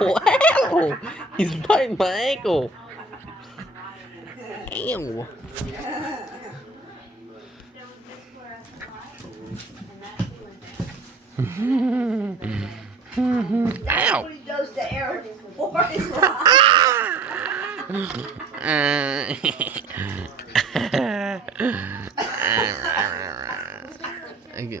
Wow! He's biting my ankle. Ew. That's Ow! what he does to Aaron before his Okay.